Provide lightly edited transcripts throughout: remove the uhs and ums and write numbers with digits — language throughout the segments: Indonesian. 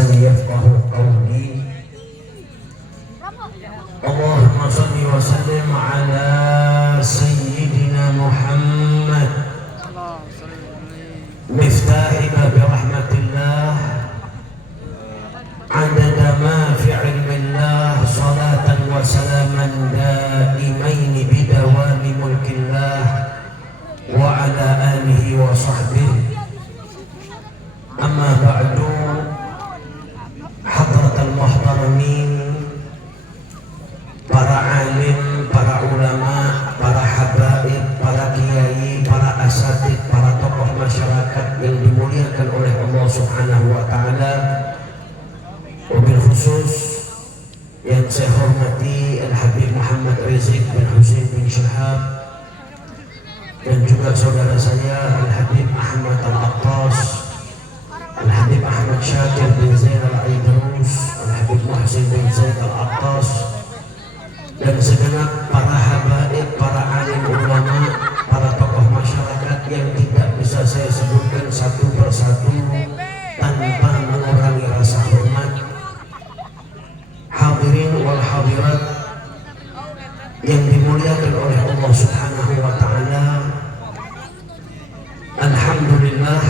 بلساني يفقه قولي. اللهم صل وسلم على سيدنا محمد مفتاح باب رحمة الله عدد ما في علم الله، صلاة وسلاما دائمين بدوام ملك الله وعلى آله وصحبه. أما بعد، حضرة المحترمين, para alim, para ulama, para habaib, para kiai, para asatid, para tokoh masyarakat yang dimuliakan oleh Allah Subhanahu wa Ta'ala, wabil khusus yang saya hormati Al-Habib Muhammad Rizik bin Husain bin Syihab, dan juga saudara saya Al-Habib Ahmad Al-Attas, Al-Habib Ahmad Syakir bin Zain Al-Aidrus, Al-Habib Muhsin bin Zaid Al-Attas, dan segenap para habaib, para alim ulama, para tokoh masyarakat yang tidak bisa saya sebutkan satu persatu tanpa mengurangi rasa hormat. Hadirin wal hadirat yang dimuliakan oleh Allah Subhanahu wa Ta'ala, alhamdulillah,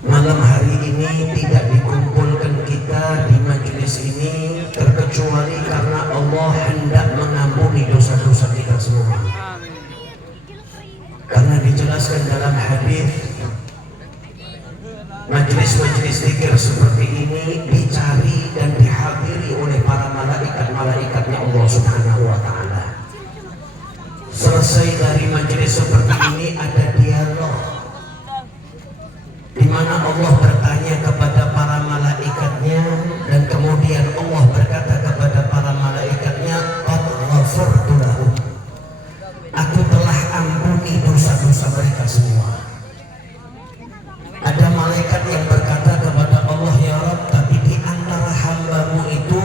malam hari ini tidak dikumpulkan kita di majelis ini terkecuali karena Allah hendak mengampuni dosa-dosa kita semua. Karena dijelaskan dalam hadis, majelis-majelis zikir seperti ini dicari dan dihadiri oleh para malaikat-malaikatnya Allah Subhanahu wa Ta'ala. Selesai dari majelis seperti ini ada dialog di mana Allah bertanya kepada para malaikatnya, dan kemudian Allah berkata kepada para malaikatnya, qad ghafartu lahum, aku telah ampuni dosa-dosa mereka semua. Ada malaikat yang berkata kepada Allah, ya Rabb, tapi di antara hambamu itu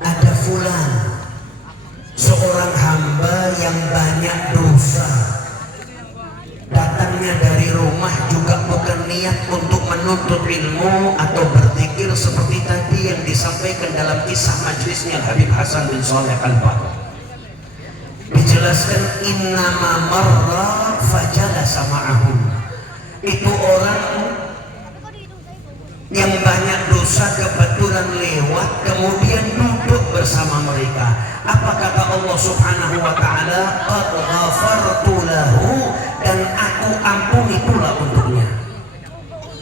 ada fulan, seorang hamba yang banyak dosa, datangnya dari rumah juga bukan niat untuk menuntut ilmu atau berzikir seperti tadi yang disampaikan dalam kisah majlisnya Habib Hasan bin Saleh Al-Bah. Dijelaskan innama marra fajalasa ma'ahum, itu orang yang banyak dosa kebetulan lewat kemudian duduk bersama mereka. Apa kata Allah Subhanahu wa Ta'ala? Qad ghafartu lahu, dan aku ampuni pula untuknya.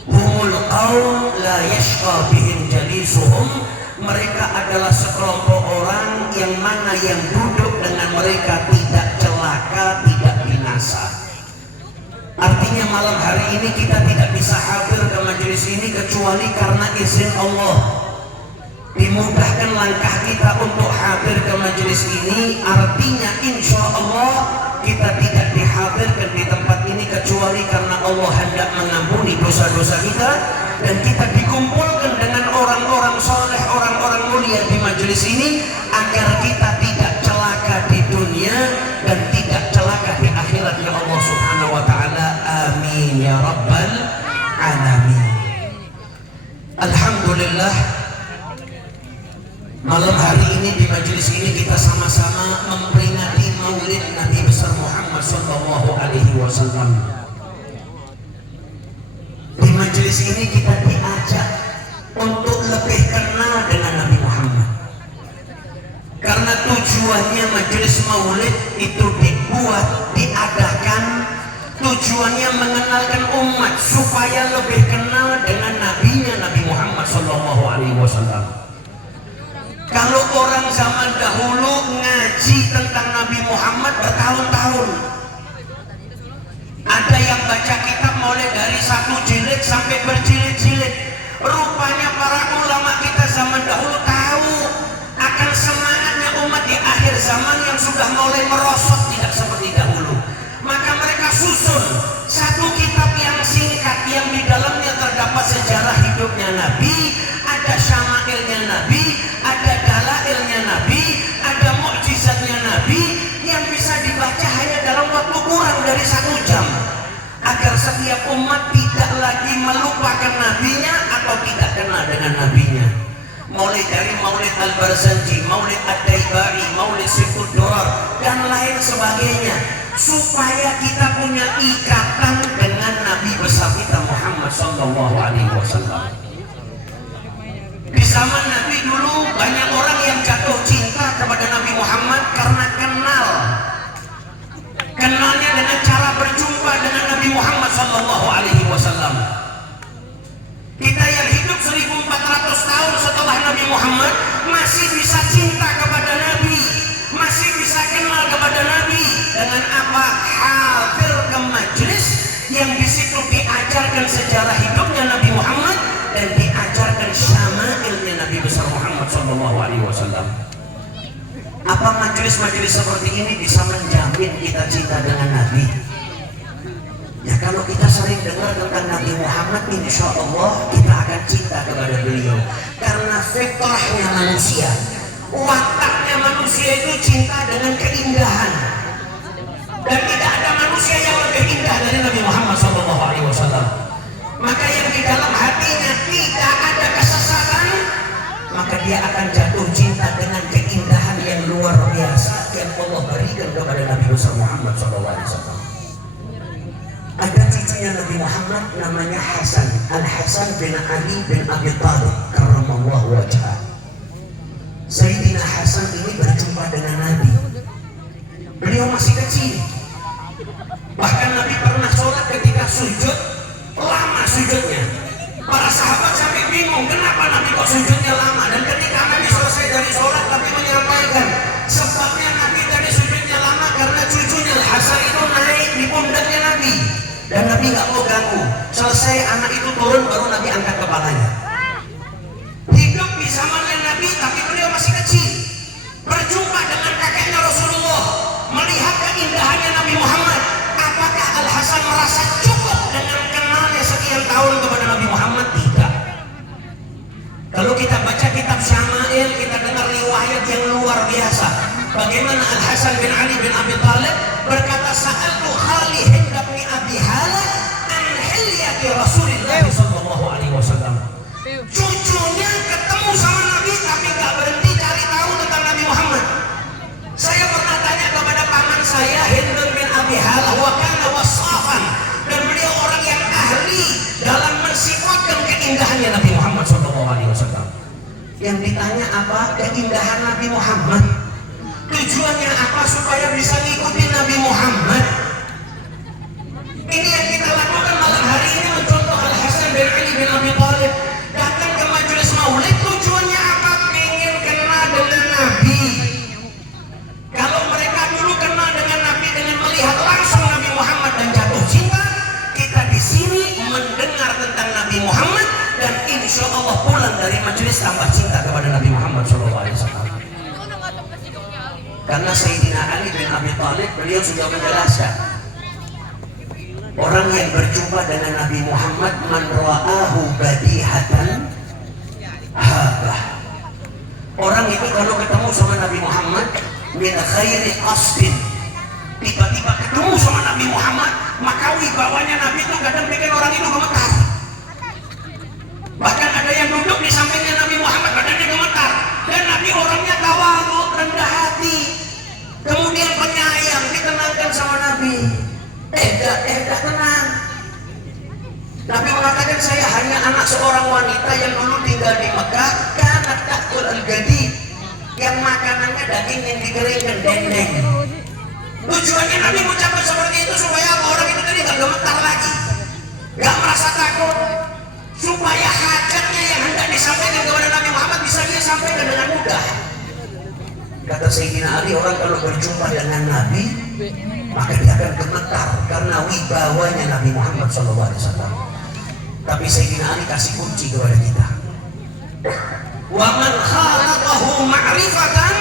Humul qaum la yashqa bihim jalisuhum, mereka adalah sekelompok orang yang mana yang duduk dengan mereka tidak celaka, tidak binasa. Artinya malam hari ini kita tidak bisa hadir ke majelis ini kecuali karena izin Allah. Dimudahkan langkah kita untuk hadir ke majelis ini, artinya insya Allah kita tidak dihadirkan di tempat ini kecuali karena Allah hendak mengampuni dosa-dosa kita, dan kita dikumpulkan dengan orang-orang soleh, orang-orang mulia di majelis ini agar kita tidak celaka di dunia dan tidak celaka di akhiratnya Allah Subhanahu wa Ta'ala. Amin ya rabbal alamin. Alhamdulillah, malam hari ini di majelis ini kita sama-sama memperingati Maulid Nabi besar Muhammad sallallahu alaihi wasallam. Di majelis ini kita diajak untuk lebih kenal dengan Nabi Muhammad. Karena tujuannya majelis Maulid itu dibuat, diadakan, tujuannya mengenalkan umat supaya lebih kenal dengan nabinya Nabi Muhammad sallallahu alaihi wasallam. Kalau orang zaman dahulu ngaji tentang Nabi Muhammad bertahun-tahun, ada yang baca kitab mulai dari 1 jilid sampai berjilid-jilid. Rupanya para ulama kita zaman dahulu tahu akan semangatnya umat di akhir zaman yang sudah mulai merosot tidak seperti dahulu. Maka mereka susun satu kitab yang singkat yang di dalamnya terdapat sejarah hidupnya Nabi, ada syama'ilnya Nabi, ada dalailnya Nabi, ada mukjizatnya Nabi, yang bisa dibaca hanya dalam waktu kurang dari 1 jam, agar setiap umat tidak lagi melupakan nabinya atau atau tidak kenal dengan nabinya. Mulai dari Maulid Al-Barzanji, Maulid Ad-Daibai, Maulid Sifud Durar dan lain sebagainya, supaya kita punya ikatan dengan Nabi besar kita Muhammad sallallahu alaihi wasallam. Di zaman Nabi dulu banyak orang yang jatuh cinta kepada Nabi Muhammad karena kenalnya dengan cara berjumpa dengan Nabi Muhammad sallallahu alaihi wasallam. Kita yang hidup 1400 tahun setelah Nabi Muhammad masih bisa cinta kepada Nabi, masih bisa kenal kepada Nabi dengan apa? Hadir ke majelis yang di situ diajarkan sejarah hidupnya Nabi Muhammad dan diajarkan syama'ilnya Nabi besar Muhammad sallallahu alaihi wasallam. Apa majelis-majelis seperti ini bisa menjamin kita cinta dengan Nabi? Ya kalau kita sering dengar tentang Nabi Muhammad, insya Allah kita akan cinta kepada beliau. Karena fitrahnya manusia, wataknya manusia itu cinta dengan keindahan. Dan tidak ada manusia yang lebih indah dari Nabi Muhammad SAW. Maka yang di dalam hatinya tidak ada kesesatan, maka dia akan jatuh cinta dengan keindahan yang luar biasa yang Allah berikan kepada Nabi besar Muhammad SAW. Ada cucunya Nabi Muhammad namanya Hasan, Al-Hasan bin Ali bin Abi Thalib karramallahu wajhah. Sayyidina Hasan ini berjumpa dengan Nabi. Beliau masih kecil. Bahkan Nabi pernah sholat ketika sujud, lama sujudnya. Para sahabat sampai bingung kenapa Nabi kok sujudnya lama. Dan ketika Nabi selesai dari sholat, Nabi menyampaikan sebabnya Nabi tadi sujudnya lama karena cucunya Hasan itu naik di pundaknya Nabi. Dan Nabi nggak mau ganggu. Selesai anak itu turun, baru Nabi angkat kepalanya. Hidup di zamannya Nabi, tapi beliau masih kecil. Berjumpa dengan kakeknya Rasulullah, melihat keindahannya Nabi Muhammad. Apakah Al-Hasan merasa cukup dengan kenalnya sekian tahun kepada Nabi Muhammad? Tidak. Kalau kita baca kitab Syama'il, kita dengar riwayat yang luar biasa. Bagaimana Al-Hasan bin Ali bin Abi Thalib berkata, sa'altu Khalid bin Abi Hala an hilyati Rasulillah sallallahu alaihi wasallam. Cucunya ketemu sama Nabi tapi gak berhenti cari tahu tentang Nabi Muhammad. Saya pernah tanya kepada paman saya Hind bin Abi Hala, wa kana wasafan, dan beliau orang yang ahli dalam mensifatkan keindahannya Nabi Muhammad sallallahu alaihi wasallam. Yang ditanya apa? Keindahan Nabi Muhammad. Tujuannya apa? Supaya bisa ngikutin Nabi Muhammad. Ini yang kita lakukan malam hari ini, mencontoh Al-Hasan bin Ali bin Abi Thalib datang ke majelis maulid. Tujuannya apa? Pengen kenal dengan Nabi. Kalau mereka dulu kenal dengan Nabi dengan melihat langsung Nabi Muhammad dan jatuh cinta, kita di sini mendengar tentang Nabi Muhammad dan insya Allah pulang dari majelis tambah cinta kepada Nabi Muhammad SAW. Karena Sayyidina Ali bin Abi Thalib, beliau sudah menjelaskan, orang yang berjumpa dengan Nabi Muhammad, man ra'ahu badihatan habah. Orang itu kalau ketemu sama Nabi Muhammad min khairi qasdin, tiba-tiba ketemu sama Nabi Muhammad, maka wibawanya Nabi itu kadang bikin orang itu gemetar. Bahkan ada yang duduk di sampingnya Nabi Muhammad, badannya gemetar. Dan Nabi orangnya tawadhu, rendah hati, kemudian penyayang, ditenangkan sama Nabi. Tenang. Nabi mengatakan, saya hanya anak seorang wanita yang dulu tinggal di Mekah, kanat ta'kul al-gadi, yang makanannya daging yang dikeringkan, dendeng. Tujuannya Nabi mengucapkan seperti itu supaya orang itu tadi gak gemetar lagi, gak merasa takut, supaya hajatnya yang hendak disampaikan kepada Nabi Muhammad bisa dia sampaikan dengan mudah. Kata Sayyidina Ali, orang kalau berjumpa dengan Nabi maka dia akan gemetar karena wibawanya Nabi Muhammad SAW. Tapi Sayyidina Ali kasih kunci kepada kita, wa man khalaqahu ma'rifatan.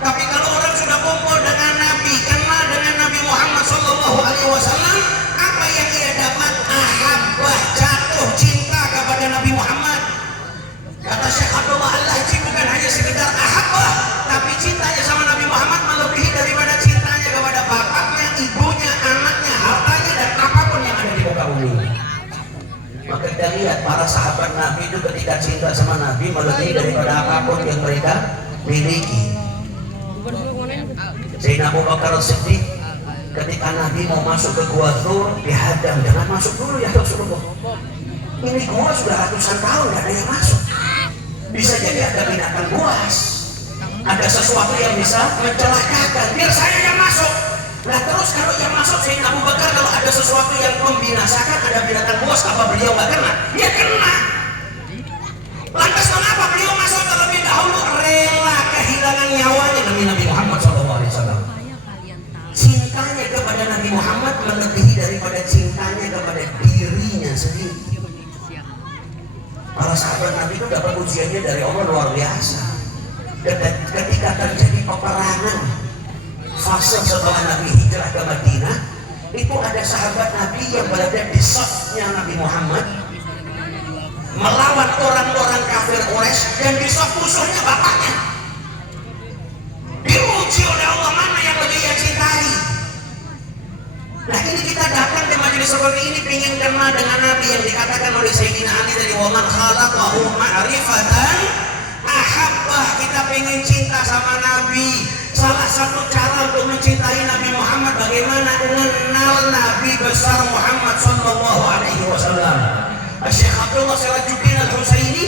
Tapi kalau orang sudah kumpul dengan Nabi, kenal dengan Nabi Muhammad SAW, apa yang ia dapat? Ahabbah, jatuh cinta kepada Nabi Muhammad. Kata Syekh Abdullah Al-Lahji, bukan hanya sekedar ahabbah, tapi cintanya sama Nabi Muhammad melebihi daripada cintanya kepada bapaknya, ibunya, anaknya, hartanya, dan apapun yang ada di muka bumi. Maka kita lihat para sahabat sahabat Nabi itu ketika cinta sama Nabi melebihi daripada apapun yang mereka miliki. Sayyidina Abu Bakar Siddiq ketika Nabi mau masuk ke gua Thur dihadang, jangan masuk dulu ya Rasulullah, ini gua sudah ratusan tahun gak ada yang masuk, bisa jadi ada binatang buas, ada sesuatu yang bisa mencelakakan, biar saya yang masuk. Nah terus kalau yang masuk Sayyidina Abu Bakar, kalau ada sesuatu yang membinasakan, ada binatang buas, apa beliau gak kena? Ya kena. Lantas kenapa beliau masuk terlebih dahulu, rela kehilangan nyawanya demi Nabi Muhammad SAW? Cintanya kepada Nabi Muhammad melebihi daripada cintanya kepada dirinya sendiri. Para sahabat Nabi itu dapat ujiannya dari Allah luar biasa. Ketika terjadi peperangan fase setelah Nabi hijrah ke Madinah, itu ada sahabat Nabi yang berada di safnya Nabi Muhammad melawan orang-orang kafir Quraisy, dan di saf musuhnya bapaknya. Diuji oleh Allah mana yang lebih ia cintai. Nah ini kita datang di majelis seperti ini ingin kenal dengan Nabi yang dikatakan oleh Sayyidina Ali dari waman khalaqahu ma'rifatan ahabbah. Kita pengen cinta sama Nabi. Salah satu cara untuk mencintai Nabi Muhammad bagaimana mengenal Nabi besar Muhammad sallallahu alaihi wasallam. Syekh Abdullah Sirajuddin Al-Husaini,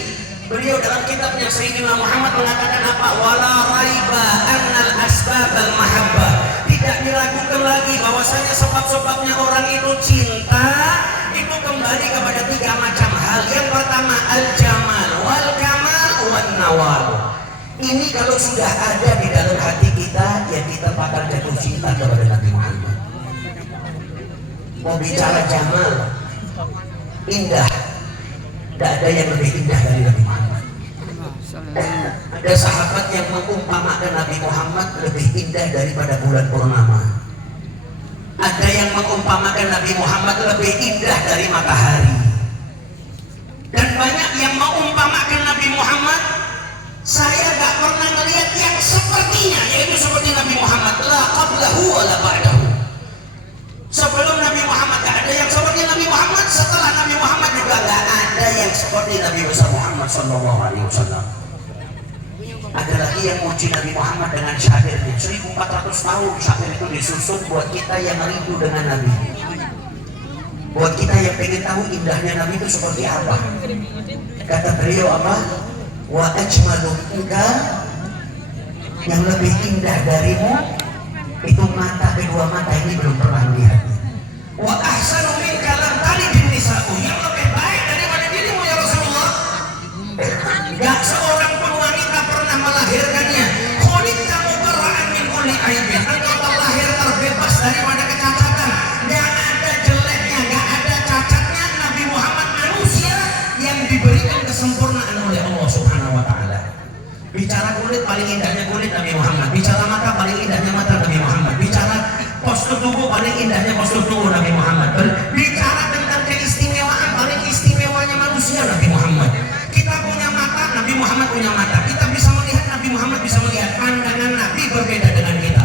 beliau dalam kitabnya Sayyidina Muhammad mengatakan apa? Wala raiba annal asbab al-mahabbah. Tidak diragukan lagi bahwasanya sebab-sebabnya orang itu cinta itu kembali kepada tiga macam hal. Yang pertama al-jamal wal kamal wan nawal. Ini kalau sudah ada di dalam hati kita, ya kita bakal jatuh cinta kepada Nabi Muhammad. Mau bicara jamal, indah, tidak ada yang lebih indah dari Nabi Muhammad. Ada sahabat yang mengumpamakan Nabi Muhammad lebih indah daripada bulan purnama. Ada yang mengumpamakan Nabi Muhammad lebih indah dari matahari. Dan banyak yang mengumpamakan Nabi Muhammad, saya gak pernah melihat yang sepertinya, yaitu seperti Nabi Muhammad. La qablahu wa la ba'dahu. Sebelum Nabi Muhammad gak ada yang seperti Nabi Muhammad, setelah Nabi Muhammad juga gak ada yang seperti Nabi besar Muhammad sallallahu alaihi wasallam. Ada lagi yang muji Nabi Muhammad dengan syairnya. 1400 tahun syair itu disusun buat kita yang rindu dengan Nabi, buat kita yang pengen tahu indahnya Nabi itu seperti apa. Kata beliau apa? Wa ajmalu minka, yang lebih indah darimu itu mata, kedua mata ini belum pernah melihat. Wa ahsanu minka lam talidin nisa'u, yang lebih baik daripada dirimu ya Rasulullah, gak seorang pun wanita pernah melahirkannya. Khuliqta mubarra'an min kulli aibin, engkau terlahir terbebas daripada kecacatan. Gak ada jeleknya, gak ada cacatnya. Nabi Muhammad manusia yang diberikan kesempurnaan oleh Allah Subhanahu wa ta'ala. Bicara kulit, paling indahnya kulit Nabi Muhammad. Bicara mata, paling indahnya mata Nabi Muhammad. Bicara postur tubuh, paling indahnya postur tubuh Nabi Muhammad. Bicara tentang keistimewaan, paling istimewanya manusia Nabi Muhammad. Kita punya mata, Nabi Muhammad punya mata. Kita bisa melihat, Nabi Muhammad bisa melihat. Pandangan Nabi berbeda dengan kita.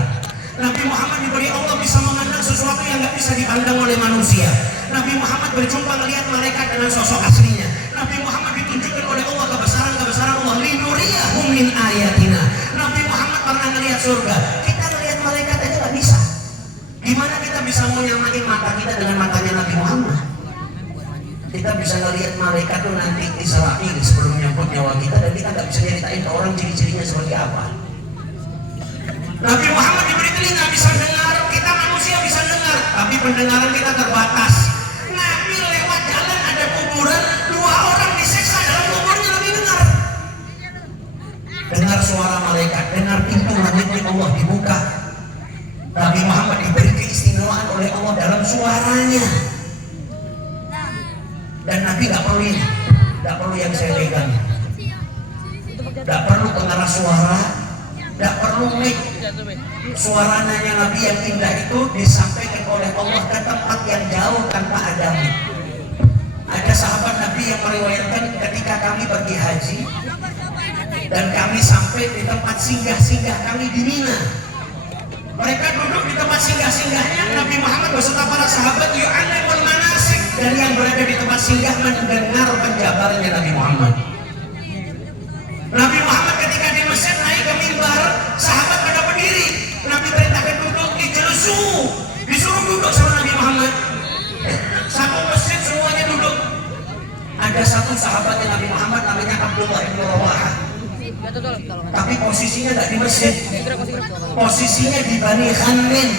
Nabi Muhammad diberi Allah bisa memandang sesuatu yang gak bisa dipandang oleh manusia. Nabi Muhammad berjumpa melihat malaikat dengan sosok aslinya. Nabi Muhammad ditunjukkan oleh Allah kebesaran-kebesaran Allah. Linuriyahum min ayatina. Nabi Muhammad pernah melihat surga. Kita melihat malaikat aja gak bisa. Gimana kita bisa mau nyamain mata kita dengan matanya Nabi Muhammad? Kita bisa ngelihat malaikat tuh nanti Israil sebelum nyambut nyawa kita, dan kita gak bisa nyeritain ke orang ciri-cirinya seperti apa. Nabi Muhammad diberi telinga bisa dengar, kita manusia bisa dengar, tapi pendengaran kita terbatas. Nabi lewat jalan ada kuburan, 2 orang disiksa dalam kuburnya, Nabi dengar. Dengar suara malaikat, dengar pintu langitnya Allah dibuka. Nabi Muhammad diberi keistimewaan oleh Allah dalam suaranya. Dan Nabi gak perlu ini, gak perlu yang saya pegang, gak perlu pengeras suara, gak perlu mic. Suaranya Nabi yang indah itu disampaikan oleh Allah ke tempat yang jauh tanpa adab. Ada sahabat Nabi yang meriwayatkan ketika kami pergi haji dan kami sampai di tempat singgah-singgah kami di Mina. Mereka duduk di tempat singgah-singgahnya, Nabi Muhammad beserta para sahabat yu'allimul manasik, dan yang berada di tempat singgah mendengar penjabarannya Nabi Muhammad. Nabi Muhammad ketika di Mesir naik ke mimbar, sahabat pada berdiri. Nabi perintahkan duduk, dijelesu, disuruh duduk sama Nabi Muhammad. Satu masjid semuanya duduk. Ada satu sahabatnya Nabi Muhammad namanya Abdullah bin Rawahah. Tapi posisinya nggak di masjid, posisinya di Bani Khanmin,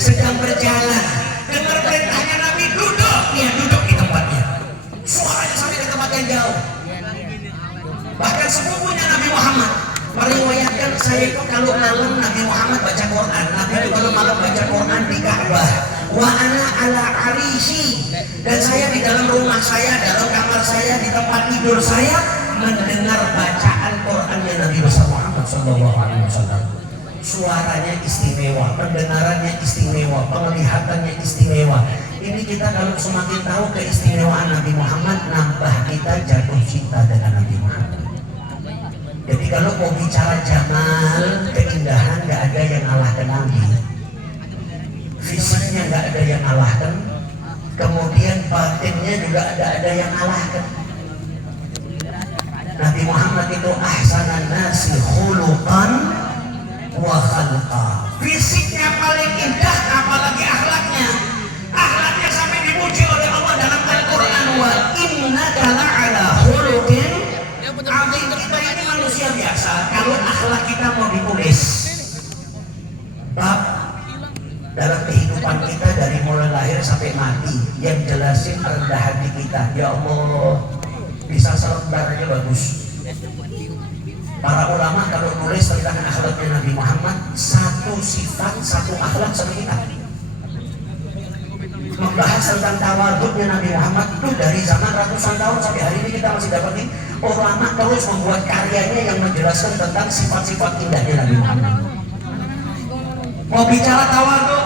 sedang berjalan. Dengar perintahnya Nabi duduk, dia duduk di tempatnya. Suaranya sampai ke tempat yang jauh. Bahkan sepupunya Nabi Muhammad meriwayatkan, saya itu kalau malam Nabi Muhammad baca Quran, Nabi itu kalau malam baca Quran di Ka'bah. Wa ana ala arishi, dan saya di dalam rumah saya, dalam kamar saya, di tempat tidur saya mendengar bacaan Qurannya Nabi besar Muhammad sallallahu alaihi wasallam. Suaranya istimewa, pendengarannya istimewa, penglihatannya istimewa. Ini kita kalau semakin tahu keistimewaan Nabi Muhammad, nambah kita jatuh cinta dengan Nabi Muhammad. Jadi kalau mau bicara jamal, keindahan, nggak ada yang ngalahkan Nabi. Fisiknya nggak ada yang ngalahkan, kemudian batinnya juga ada yang ngalahkan. Nabi Muhammad itu ahsanan nasi khuluqan wa khalqa. Fisiknya paling indah, apalagi akhlaknya. Akhlaknya sampai dipuji oleh Allah dalam Al-Quran, wa innaka la'ala khuluqin azim. Kita ini manusia biasa, kalau akhlak kita mau ditulis bab dalam kehidupan kita dari mulai lahir sampai mati, yang jelasin rendah hati kita, ya Allah, bisa selembar aja bagus. Para ulama kalau nulis tentang akhlaknya Nabi Muhammad, satu sifat, satu akhlak sama kita. Membahas tentang tawadhu'nya Nabi Muhammad itu dari zaman ratusan tahun sampai hari ini kita masih dapatin ulama terus membuat karyanya yang menjelaskan tentang sifat-sifat indahnya Nabi Muhammad. Mau bicara tawadhu,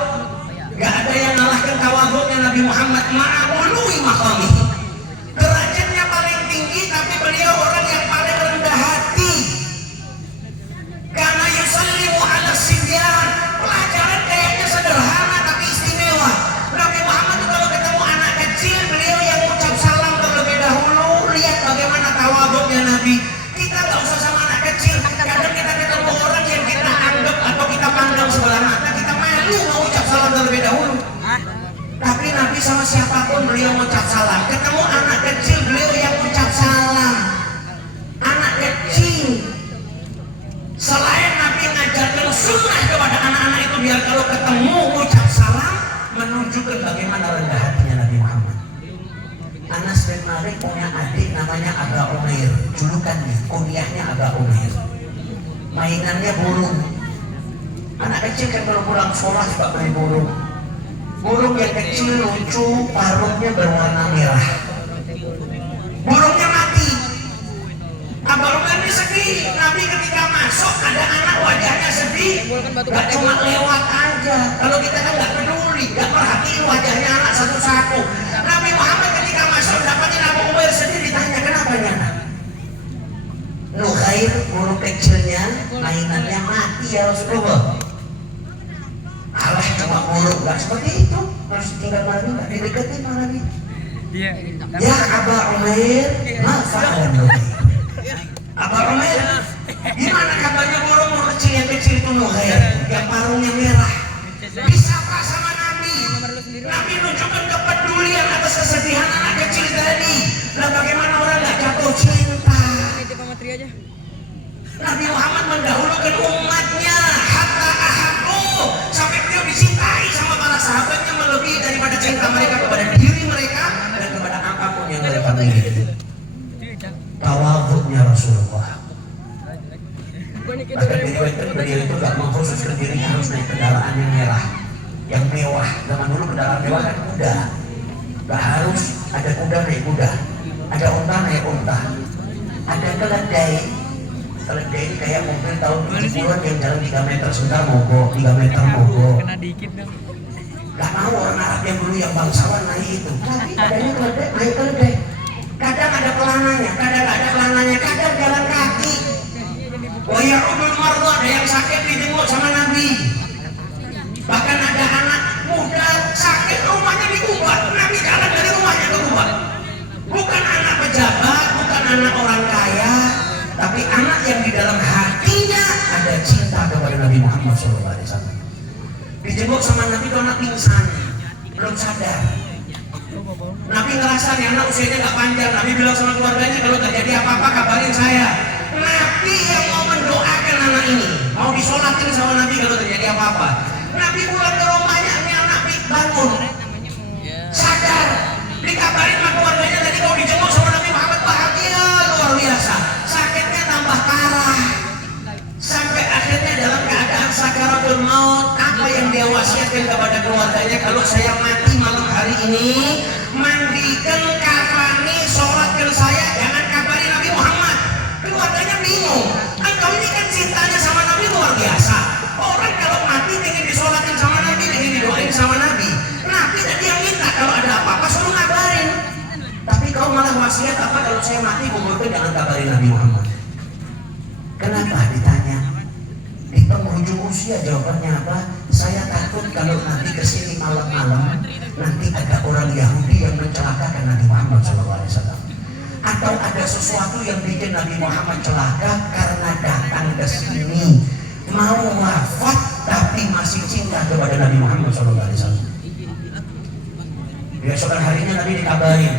gak ada yang ngalahkan tawadhu'nya Nabi Muhammad. Ma'ului maqamihi, derajatnya paling tinggi, tapi beliau orang yang paling rendah hati. Karena yusallimu ala sibyan, pelajaran kayaknya sederhana tapi istimewa. Nabi Muhammad itu kalau ketemu anak kecil, beliau yang ucap salam terlebih dahulu. Lihat bagaimana tawadhu'nya Nabi. Kita gak usah sama anak kecil, kadang kita ketemu orang yang kita anggap atau kita pandang sebelah mata, kita malu mau ucap salam terlebih dahulu. Tapi Nabi sama siapapun beliau mengucap salam. Ketemu anak kecil, beliau yang ucap salam. Anak kecil, selain Nabi mengajarkan sunnah kepada anak-anak itu, biar kalau ketemu ucap salam, menunjukkan bagaimana rendah hatinya Nabi Muhammad. Anas bin Malik punya adik namanya Aba Umair, julukannya, kunyahnya Aba Umair. Mainannya burung. Anak kecil kan kalau pulang sekolah suka beli burung. Burung yang kecil lucu, parutnya berwarna merah. Burungnya mati. Aba Umair ini sedih. Nabi ketika masuk ada anak wajahnya sedih. Gak cuma lewat aja. Kalau kita kan gak peduli, gak perhatiin wajahnya anak satu-satu. Nabi Muhammad ketika masuk dapatin Aba Umair sedih, ditanya kenapa ya anak? Nukhair, burung kecilnya mainannya mati ya Rasulullah. Allah cuma burung, gak seperti itu. Harus tinggal Nabi, gak dideketin sama Nabi. Ya Aba Umair, mafa'alan Nukhair. Aba Umair, gimana kabarnya burung kecil yang kecil itu Nukhair, yang parungnya merah? Bisa apa sama Nabi? Nabi menunjukkan kepedulian atas kesedihan anak kecil tadi. Nah bagaimana orang gak jatuh cinta? Nabi Muhammad mendahulukan umatnya hatta ahabbu, sampai beliau dicintai sama para sahabatnya melebihi daripada cinta mereka kepada diri mereka dan kepada apapun yang mereka miliki. Tawadhu'nya Rasulullah. Bahkan beliau itu gak mengkhususkan dirinya harus naik kendaraan yang merah, yang mewah. Zaman dulu kendaraan mewah kan kuda, gak harus ada kuda naik kuda, ada unta naik unta, ada keledai. Keledai ini kayak mobil tahun 70-an yang jalan 3 meter sebentar mogok, 3 meter mogok. Kena dikit dong. Gak mau orang Arab yang dulu yang bangsawan naik itu. Tapi adanya keledai, naik keledai. Kadang ada pelananya, kadang gak ada pelananya, kadang jalan kaki. Oh ya, udul marwa, ada yang sakit dijenguk sama Nabi. Bahkan ada anak muda sakit, rumahnya di Kuba. Nabi jalan dari rumahnya ke Kuba. anak orang kaya, tapi anak yang di dalam hatinya ada cinta kepada Nabi Muhammad SAW. Dijenguk sama Nabi itu anak pingsan, belum sadar. Nabi ngerasa nih anak usianya gak panjang. Nabi bilang sama keluarganya, kalau terjadi apa-apa kabarin saya. Nabi yang mau mendoakan anak ini, mau disolatin sama Nabi kalau terjadi apa-apa. Nabi pulang ke rumahnya, ini anak bangun, sadar, dikabarin sama keluarganya tadi mau dijenguk sama Nabi Muhammad, bahagia luar biasa. Sakitnya tambah parah, sampai akhirnya dalam keadaan sakaratul maut. Apa yang dia wasiatkan kepada keluarganya, kalau saya mati malam hari ini, mandikan, kafani, sholatkan saya, jangan kabari Nabi Muhammad. Keluarganya bingung, engkau ini kan cintanya sama Nabi luar biasa. Orang kalau mati ingin disolatin sama Nabi, ingin didoain sama Nabi. Nabi tadi yang minta kalau ada apa-apa suruh ngabarin. Tapi kau malah wasiat apa, kalau saya mati kuburkan jangan kabarin Nabi Muhammad. Kenapa ditanya? Di penghujung usia jawabannya apa? Saya takut kalau nanti kesini malam-malam nanti ada orang Yahudi yang mencelakakan Nabi Muhammad SAW, atau ada sesuatu yang bikin Nabi Muhammad celaka karena datang ke sini mau wafat tapi masih cinta kepada Nabi Muhammad SAW. Besokan harinya Nabi dikabarin.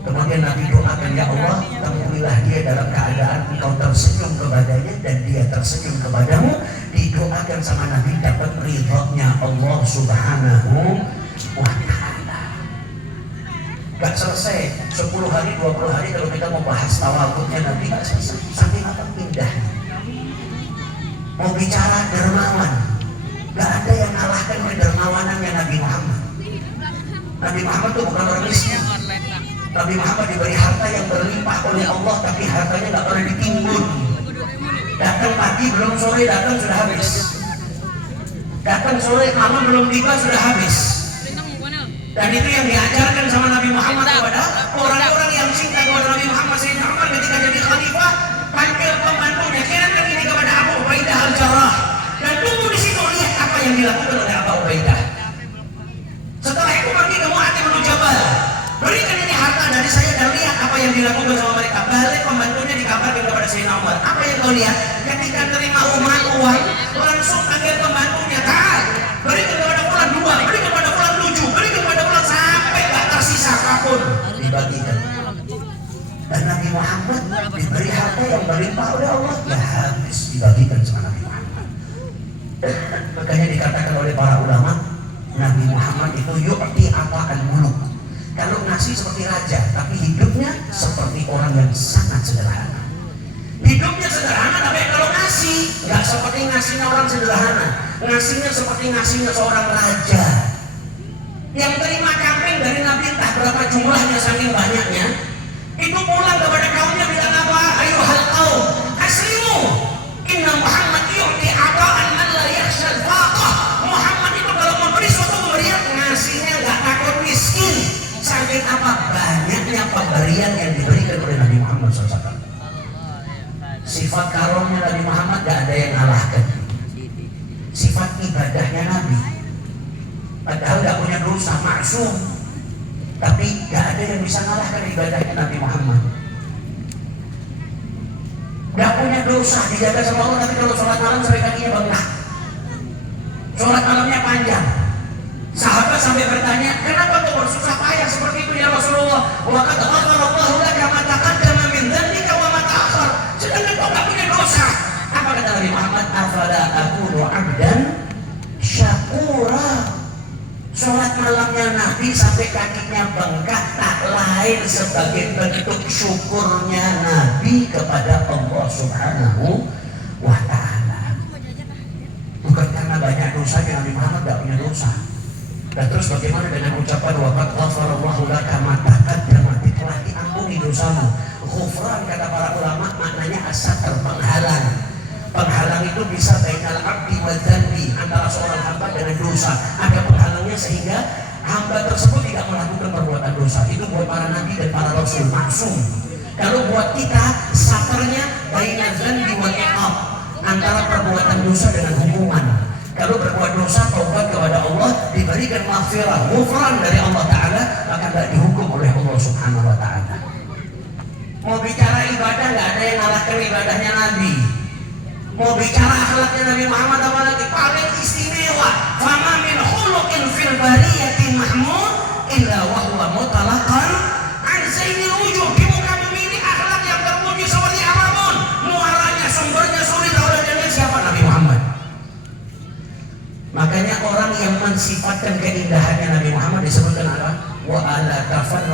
Kemudian Nabi doakan, ya Allah, temuilah dia dalam keadaan engkau tersenyum kepadanya dan dia tersenyum kepadamu. Didoakan sama Nabi dapat ridhonya Allah Subhanahu wa ta'ala. Gak selesai 10 hari 20 hari kalau kita mau bahas tawagutnya Nabi gak selesai. Sampai apa pindah. Mau bicara dermawan, gak ada yang kalahkan kedermawanannya Nabi Muhammad. Nabi Muhammad itu bukan orang miskin. Nabi Muhammad diberi harta yang berlimpah oleh Allah, tapi hartanya gak pernah ditimbun. Datang pagi belum sore datang sudah habis. Datang sore malam belum tiba sudah habis. Dan itu yang diajarkan sama Nabi Muhammad kepada orang-orang yang cinta kepada Nabi Muhammad. Sayyidina Umar ketika jadi khalifah panggil pembantunya, kirimkan ini kepada Abu Ubaidah al-Jarrah dan tunggu di situ lihat apa yang dilakukan oleh Abu Ubaidah. Setelah itu pergi ke Mu'adh bin Jabal, berikan ini harta dari saya dan lihat apa yang dilakukan sama mereka. Balik pembantunya dikabarkan kepada Sayyidina Umar, apa yang kau lihat? Ketika terima uang langsung panggil pembantunya, taat, berikan kepada bulan 2, berikan kepada bulan 7, berikan kepada bulan sampai gak tersisa apapun dibagikan. Dan Nabi Muhammad diberi harta yang berlimpah oleh Allah, ya habis dibagikan sama Nabi Muhammad. Makanya dikatakan oleh para ulama, Nabi Muhammad itu yu'ti ata'al muluk. Kalau ngasih seperti raja, tapi hidupnya seperti orang yang sangat sederhana. Hidupnya sederhana, tapi kalau ngasih nggak seperti ngasihnya orang sederhana. Ngasihnya seperti ngasihnya seorang raja yang terima kambing dari Nabi entah berapa jumlahnya saking banyaknya. Itu pulang kepada kaumnya bilang apa? Ayuhal qaum aslimu inna Muhammad yu'ti ata'an man la yakhshal faqah. Muhammad itu kalau memberi suatu pemberian ngasihnya nggak takut miskin. Saking apa banyaknya pemberian yang diberikan oleh Nabi Muhammad SAW. Sifat karomnya Nabi Muhammad gak ada yang kalahkan. Sifat ibadahnya Nabi, padahal gak punya dosa, maksum, tapi gak ada yang bisa kalahkan ibadahnya Nabi Muhammad. Gak punya dosa, dijaga sama Allah, tapi kalau sholat malam sampai kakinya bengkak. Sholat malamnya panjang. Sahabat sampai bertanya, kenapa kau bersusah payah seperti itu ya Rasulullah? Wa qad ghafara Allahu laka ma taqaddama min dhanbika wa ma ta'akhkhar. Sedangkan kau enggak punya dosa. Apa kata Nabi Muhammad? Afala akunu 'abdan syakura. Sholat malamnya Nabi sampai kakinya bengkak tak lain sebagai bentuk syukurnya Nabi kepada Allah Subhanahu wa ta'ala. Bukan karena banyak dosa, Nabi Muhammad enggak punya dosa. Dan terus bagaimana dengan ucapan waqad ghafarallahu laka ma taqaddama, telah diampuni dosamu. Ghufran kata para ulama maknanya as-satr, penghalang. Penghalang itu bisa bainal abdi wa dzanbi, antara seorang hamba dengan dosa. Ada penghalangnya sehingga hamba tersebut tidak melakukan perbuatan dosa. Itu buat para nabi dan para rasul maksum. Kalau buat kita satrnya bainal dzanbi wal iqab, antara perbuatan dosa dengan hukuman. Kalau berbuat dosa, taubat kepada Allah, diberikan maghfirah, ghufran dari Allah Ta'ala, maka tidak dihukum oleh Allah Subhanahu wa Ta'ala. Mau bicara ibadah nggak ada yang ngalahkan ibadahnya Nabi. Mau bicara akhlaknya Nabi Muhammad apalagi paling istimewa. Fama min khuluqin fil bariyati mahmud illa wa huwa mutalaqan an zainil wujuh. Di muka bumi ini akhlak yang terpuji seperti apapun, muaranya sumbernya sulit tahu dan siapa Nabi Muhammad. Makanya orang yang mensifatkan keindahannya Nabi Muhammad disebutkan apa? Wa ala kafan